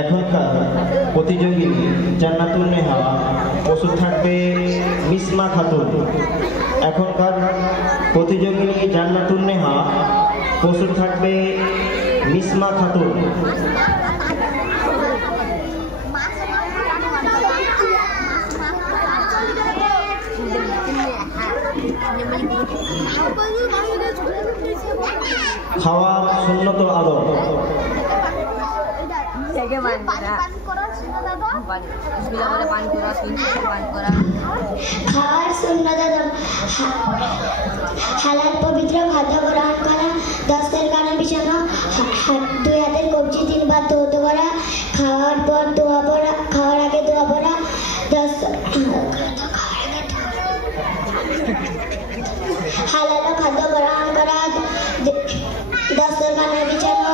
এখনকার প্রতিযোগিনী জান্নাতুন নেহা, প্রস্তুত থাকবে মিসমা খাতুন। এখনকার প্রতিযোগিনী জান্নাতুন নেহা, প্রস্তুত থাকবে মিসমা খাতুন। খাওয়ার সুন্নত আদব। খাওয়ার সুন্নত আদব, হালাল পবিত্র খাদ্য গ্রহণ করা, দস্তের কানে বিছানো, দুই হাতের কবজি 3 বার ধৌত করা, খাওয়ার পর দোয়া পড়া, খাওয়ার আগে দোয়া পড়া, হালাল খাদ্য গ্রহণ করা, দস্তের কানে বিছানো,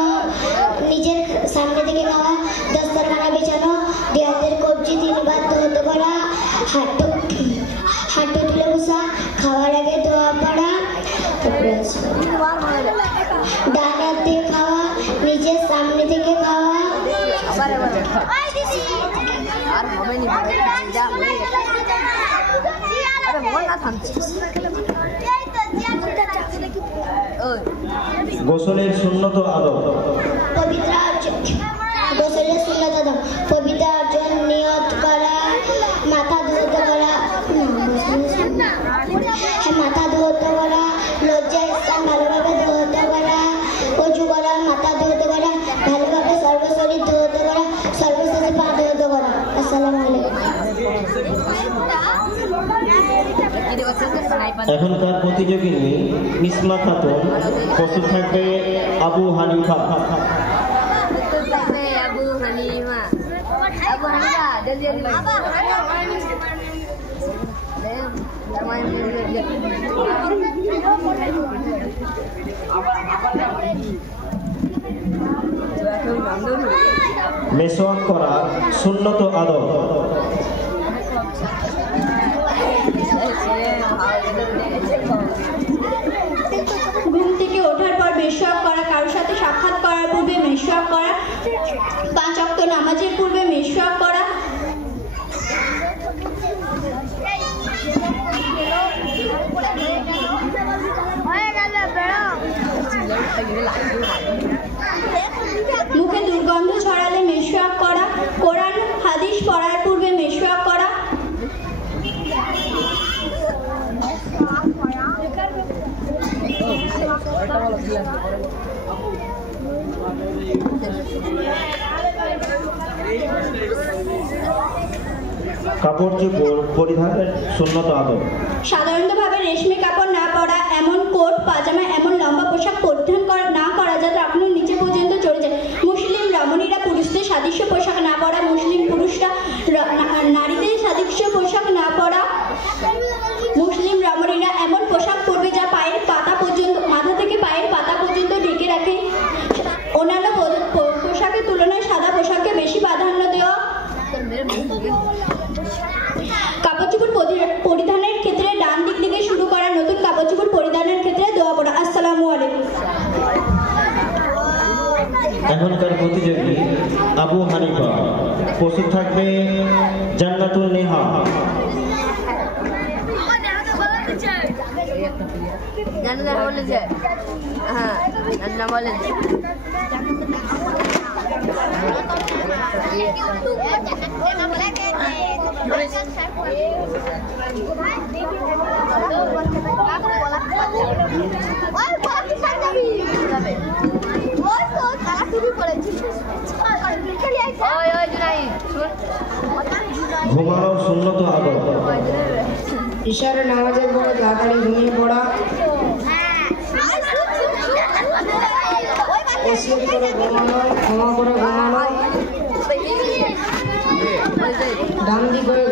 নিজের সামনে থেকে খাওয়া, দস্তের কানে বিছানো, 2 হাতের কবজি 3 বার ধৌত করা, হাঁটু তুলে বসা, খাওয়ার আগে দোয়া পড়া, ডান হাত দিয়ে খাওয়া, নিজের সামনে থেকে খাওয়া, গোসলের সুন্নত আদব। গোসলের সুন্নত আদব, পবিত্র অর্জন নিয়ত করা, মাথা ধৌত করা, মাথা ধৌত করা, লজ্জা স্থান ভালোভাবে ধৌত করা, অজু করা, মাথা ধৌত করা, ভালোভাবে সর্বশরীর ধৌত করা, সর্বশেষে পা ধৌত করা। আসসালামু আলাইকুম। এখনকার প্রতিযোগিনী মিসমা খাতুন, প্রস্তুত থাকবে আবু হানিফা। মেসওয়াক করা সুন্নত আদব। ঘুম থেকে ওঠার পর মেসওয়াক করা, কারোর সাথে সাক্ষাৎ করার পূর্বে মেসওয়াক করা, 5 ওয়াক্ত নামাজের পূর্বে মেসওয়াক করা, মুখে দুর্গন্ধ ছড়ালে মেসওয়াক করা, কোরআন হাদিস পড়ার পূর্বে মেসওয়াক করা, কাপড় চোপড় পরিধানের সুন্নত আদব। সাধারণতভাবে রেশমি কাপড় না পরা, এমন কোট পাজামা এমন লম্বা পোশাক পরিধান না করা যাতে আপনার নিচে পর্যন্ত চলে যায়। মুসলিম রমণীরা পুরুষদের সাদৃশ্য পোশাক না পরা, মুসলিম পুরুষরা নারীদের সাদৃশ্য পোশাক না পরা। মুসলিম রমণীরা এমন পোশাক পরবে যা পায়ের পাতা পর্যন্ত, মাথা থেকে পায়ের পাতা পর্যন্ত ঢেকে রাখে। অন্যান্য পোশাকের তুলনায় সাদা পোশাককে বেশি প্রাধান্য দেওয়া। কাপড় চোপড় পরিধানের ক্ষেত্রে ডান দিক থেকে শুরু করা, নতুন কাপড় চোপড় পরিধানের ক্ষেত্রে দোয়া পড়া। আসসালামু আলাইকুম। এখনকার প্রতিযোগী আবু হানিফা, প্রস্তুত থাকবে জান্নাতুন নেহা। ঘুমানোর সুন্নত আদব। ইশারে নামাজের পরে তাড়াতাড়ি ঘুমিয়ে পড়া, ওসিয়ত করে ঘুমানো, ক্ষমা করে ঘুমানো, ডান দিক হয়ে